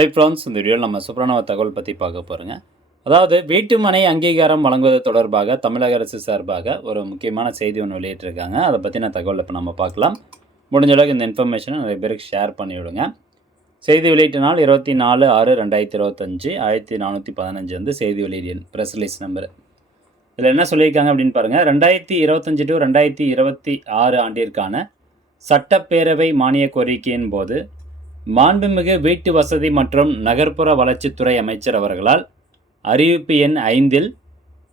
High France இந்த வீடியோவில் நம்ம சூப்பரான தகவல் பற்றி பார்க்க போகிறோங்க அதாவது வீட்டுமனை அங்கீகாரம் வழங்குவது தொடர்பாக தமிழக அரசு சார்பாக ஒரு முக்கியமான செய்தி ஒன்று வெளியிட்டிருக்காங்க. அதை பற்றின தகவல் இப்போ நம்ம பார்க்கலாம். முடிஞ்ச அளவுக்கு இந்த இன்ஃபர்மேஷனை நிறைய பேருக்கு ஷேர் பண்ணிவிடுங்க செய்தி வெளியீட்டு நாள் இருபத்தி நாலு ஆறு ரெண்டாயிரத்தி இருபத்தஞ்சி ஆயிரத்தி நானூற்றி பதினஞ்சு வந்து செய்தி வெளியீடு ப்ரெஸ் ரிலீஸ் நம்பர் இதில் என்ன சொல்லியிருக்காங்க அப்படின்னு பாருங்கள் ரெண்டாயிரத்தி இருபத்தஞ்சி டு ரெண்டாயிரத்தி இருபத்தி ஆறு ஆண்டிற்கான சட்டப்பேரவை மானிய கோரிக்கையின் போது மாண்புமிகு வீட்டு வசதி மற்றும் நகர்ப்புற வளர்ச்சித்துறை அமைச்சர் அவர்களால் அறிவிப்பு எண் ஐந்தில்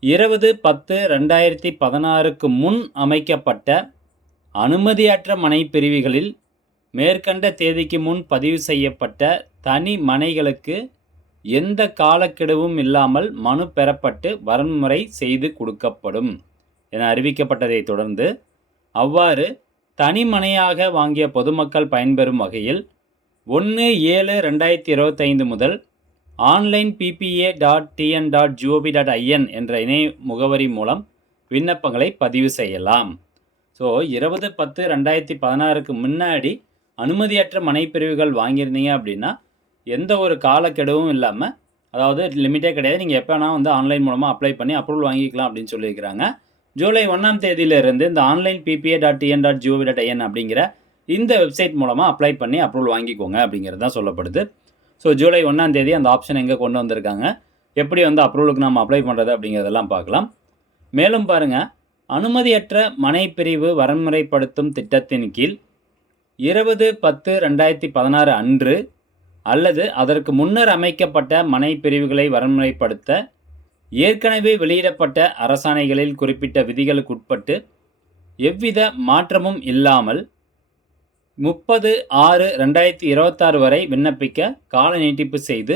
இருபது பத்து ரெண்டாயிரத்தி பதினாறுக்கு முன் அமைக்கப்பட்ட அனுமதியற்ற மனை பிரிவுகளில் மேற்கண்ட தேதிக்கு முன் பதிவு செய்யப்பட்ட தனி மனைகளுக்கு எந்த காலக்கெடுவும் இல்லாமல் மனு பெறப்பட்டு வரன்முறை செய்து கொடுக்கப்படும் என அறிவிக்கப்பட்டதைத் தொடர்ந்து அவ்வாறு தனிமனையாக வாங்கிய பொதுமக்கள் பயன்பெறும் வகையில் ஒன்று ஏழு ரெண்டாயிரத்தி இருபத்தைந்து முதல் online BPA dot TN dot GOV dot IN என்ற இணைய முகவரி மூலம் விண்ணப்பங்களை பதிவு செய்யலாம். ஸோ இருபது பத்து ரெண்டாயிரத்தி பதினாறுக்கு முன்னாடி அனுமதியற்ற மனைப்பிரிவுகள் வாங்கியிருந்தீங்க அப்படின்னா எந்த ஒரு காலக்கெடுவும் இல்லாமல் அதாவது லிமிட்டே கிடையாது. நீங்கள் எப்போ வேணால் வந்து ஆன்லைன் மூலமாக அப்ளை பண்ணி அப்ரூவல் வாங்கிக்கலாம் அப்படின்னு சொல்லியிருக்கிறாங்க. ஜூலை ஒன்றாம் தேதியிலிருந்து இந்த online BPA dot TN dot GOV dot IN அப்படிங்கிற இந்த வெப்சைட் மூலமாக அப்ளை பண்ணி அப்ரூவல் வாங்கிக்கோங்க அப்படிங்கிறது தான் சொல்லப்படுது. ஸோ ஜூலை ஒன்றாம் தேதி அந்த ஆப்ஷன் எங்கே கொண்டு வந்திருக்காங்க? எப்படி வந்து அப்ரூவலுக்கு நம்ம அப்ளை பண்ணுறது அப்படிங்கிறதெல்லாம் பார்க்கலாம். மேலும் பாருங்கள் அனுமதியற்ற மனைப்பிரிவு வரன்முறைப்படுத்தும் திட்டத்தின் கீழ் இருபது பத்து ரெண்டாயிரத்தி பதினாறு அன்று அல்லது அதற்கு முன்னர் அமைக்கப்பட்ட மனைப்பிரிவுகளை வரன்முறைப்படுத்த ஏற்கனவே வெளியிடப்பட்ட அரசாணைகளில் குறிப்பிட்ட விதிகளுக்கு உட்பட்டு எவ்வித மாற்றமும் இல்லாமல் முப்பது ஆறு ரெண்டாயிரத்தி இருபத்தாறு வரை விண்ணப்பிக்க கால நீட்டிப்பு செய்து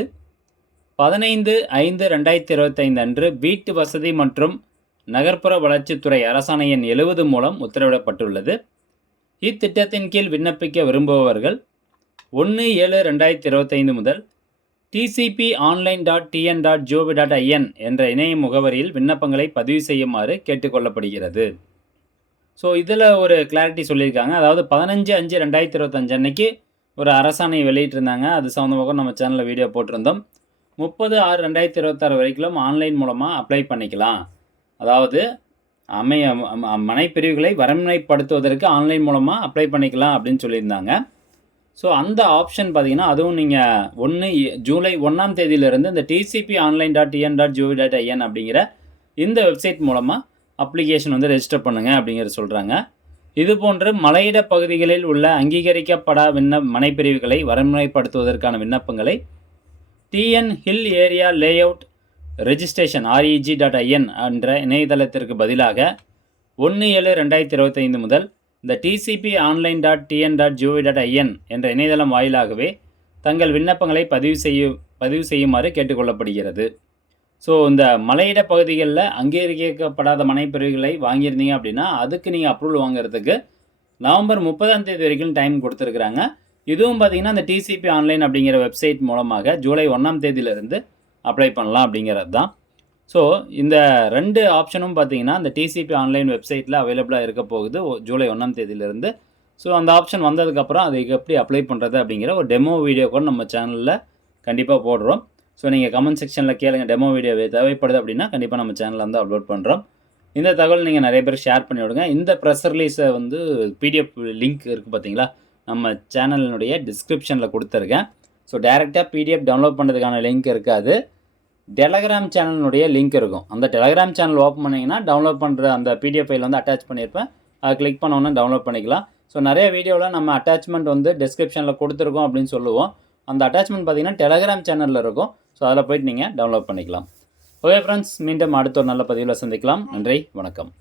பதினைந்து ஐந்து ரெண்டாயிரத்தி இருபத்தைந்து அன்று வீட்டு வசதி மற்றும் நகர்ப்புற வளர்ச்சித்துறை அரசாணை எண் எழுபது மூலம் உத்தரவிடப்பட்டுள்ளது. இத்திட்டத்தின் கீழ் விண்ணப்பிக்க விரும்புபவர்கள் ஒன்று ஏழு ரெண்டாயிரத்தி இருபத்தைந்து முதல் TCP online dot TN dot GOV dot IN என்ற இணைய முகவரியில் விண்ணப்பங்களை பதிவு செய்யுமாறு கேட்டுக்கொள்ளப்படுகிறது. ஸோ இதில் ஒரு கிளாரிட்டி சொல்லியிருக்காங்க. அதாவது பதினஞ்சு அஞ்சு ரெண்டாயிரத்தி இருபத்தஞ்சு அன்னைக்கு ஒரு அரசாணை வெளியிட்டிருந்தாங்க. அது சம்மந்தமாக நம்ம சேனலில் வீடியோ போட்டிருந்தோம். முப்பது ஆறு ரெண்டாயிரத்தி இருபத்தாறு வரைக்கும் ஆன்லைன் மூலமாக அப்ளை பண்ணிக்கலாம். அதாவது அமைய மனைப்பிரிவுகளை வரமுறைப்படுத்துவதற்கு ஆன்லைன் மூலமாக அப்ளை பண்ணிக்கலாம் அப்படின்னு சொல்லியிருந்தாங்க. ஸோ அந்த ஆப்ஷன் பார்த்தீங்கன்னா அதுவும் நீங்கள் ஒன்று ஜூலை ஒன்றாம் தேதியிலிருந்து இந்த TCP online dot EN dot GOV dot IN அப்படிங்கிற இந்த வெப்சைட் மூலமாக அப்ளிகேஷன் வந்து ரெஜிஸ்டர் பண்ணுங்கள் அப்படிங்கிறது சொல்கிறாங்க இது போன்று மலையிட பகுதிகளில் உள்ள அங்கீகரிக்கப்படா விண்ண மனைப்பிரிவுகளை வரன்முறைப்படுத்துவதற்கான விண்ணப்பங்களை TN hill area layout registration REG dot IN என்ற இணையதளத்திற்கு பதிலாக ஒன்று ஏழு ரெண்டாயிரத்தி இருபத்தைந்து முதல் இந்த TCP online dot TN dot GOV dot IN என்ற இணையதளம் வாயிலாகவே தங்கள் விண்ணப்பங்களை பதிவு செய்ய பதிவு செய்யுமாறு கேட்டுக்கொள்ளப்படுகிறது. ஸோ இந்த மலையிட பகுதிகளில் அங்கீகரிக்கப்படாத மனைப்பிரிவுகளை வாங்கியிருந்தீங்க அப்படின்னா அதுக்கு நீங்கள் அப்ரூவல் வாங்குறதுக்கு நவம்பர் முப்பதாம் தேதி வரைக்கும் டைம் கொடுத்துருக்குறாங்க. இதுவும் பார்த்தீங்கன்னா இந்த டிசிபி ஆன்லைன் அப்படிங்கிற வெப்சைட் மூலமாக ஜூலை ஒன்றாம் தேதியிலிருந்து அப்ளை பண்ணலாம் அப்படிங்கிறது தான். ஸோ இந்த ரெண்டு ஆப்ஷனும் பார்த்தீங்கன்னா இந்த டிசிபி ஆன்லைன் வெப்சைட்டில் அவைலபிளாக இருக்க போகுது ஜூலை ஒன்றாம் தேதியிலிருந்து. ஸோ அந்த ஆப்ஷன் வந்ததுக்கப்புறம் அதுக்கு எப்படி அப்ளை பண்ணுறது அப்படிங்கிற ஒரு டெமோ வீடியோ கூட நம்ம சேனலில் கண்டிப்பாக போடுறோம். ஸோ நீங்கள் கமெண்ட் செக்ஷனில் கேளுங்க டெமோ வீடியோ தேவைப்படுது அப்படின்னா கண்டிப்பாக நம்ம சேனலில் வந்து அப்லோட் பண்ணுறோம் இந்த தகவல் நீங்கள் நிறைய பேர் ஷேர் பண்ணி விடுங்க. இந்த ப்ரெஸ் ரிலீஸை வந்து பிடிஎஃப் லிங்க் இருக்குது பார்த்தீங்களா நம்ம சேனலினுடைய டிஸ்கிரிப்ஷனில் கொடுத்துருக்கேன். ஸோ டேரெக்டாக பிடிஎஃப் டவுன்லோட் பண்ணுறதுக்கான லிங்க் இருக்காது. டெலகிராம் சேனலினுடைய லிங்க் இருக்கும். அந்த டெலகிராம் சேனல் ஓப்பன் பண்ணிங்கன்னா டவுன்லோட் பண்ணுற அந்த பிடிஎஃப் ஃபைல் வந்து அட்டாச் பண்ணியிருப்பேன். அதை கிளிக் பண்ணோன்னா டவுன்லோட் பண்ணிக்கலாம். ஸோ நிறைய வீடியோவில் நம்ம அட்டாச்மெண்ட் வந்து டிஸ்கிரிப்ஷனில் கொடுத்துருக்கோம் அப்படின்னு சொல்லுவோம். அந்த அட்டாச்மெண்ட் பார்த்தீங்கன்னா டெலகிராம் சேனலில் இருக்கும். ஸோ அதில் போயிட்டு நீங்கள் டவுன்லோட் பண்ணிக்கலாம். ஓகே ஃப்ரெண்ட்ஸ் மீண்டும் அடுத்த ஒரு நல்ல பதிவில் சந்திக்கலாம். நன்றி வணக்கம்.